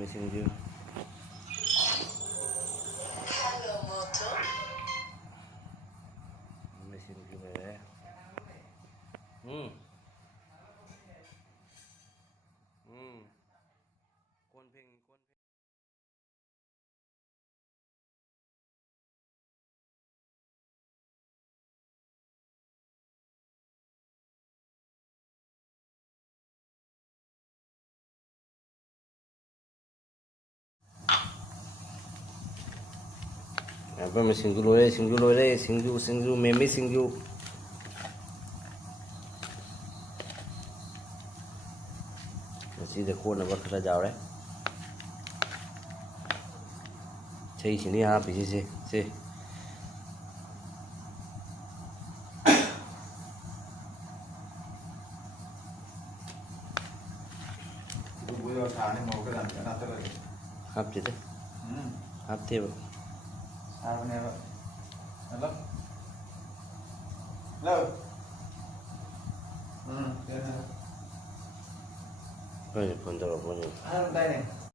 ꯃꯦꯁꯤꯡꯁꯨ ꯃꯦꯁꯤꯡꯁꯨ ꯂꯩꯔꯦ ꯀꯣꯟ ꯐꯦꯡꯉꯤ ꯀꯣꯟ ꯐꯦꯡ ꯁꯤꯡꯖꯨ ꯂꯣꯏꯔꯦ ꯁꯤꯡꯖꯨ ꯂꯣꯏꯔꯦ ꯁꯤꯡꯖꯨ ꯃꯦꯃꯤ ꯁꯤꯡꯖꯨ ꯉꯁꯤꯗ ꯀꯣꯟꯅꯕ ꯈꯔ ꯌꯥꯎꯔꯦ ꯏꯁꯩꯁꯤꯅꯤ ꯍꯥꯞꯄꯤꯁꯤ ꯁꯤ ꯍꯥꯞꯇꯦꯗ ꯍꯥꯞꯇꯦꯕ ꯍꯥꯞꯄꯅꯦꯕ. Hello? Hello? ꯍꯣꯏ ꯐꯣꯟ ꯇꯧꯔꯛꯄꯅꯤ Ano tayo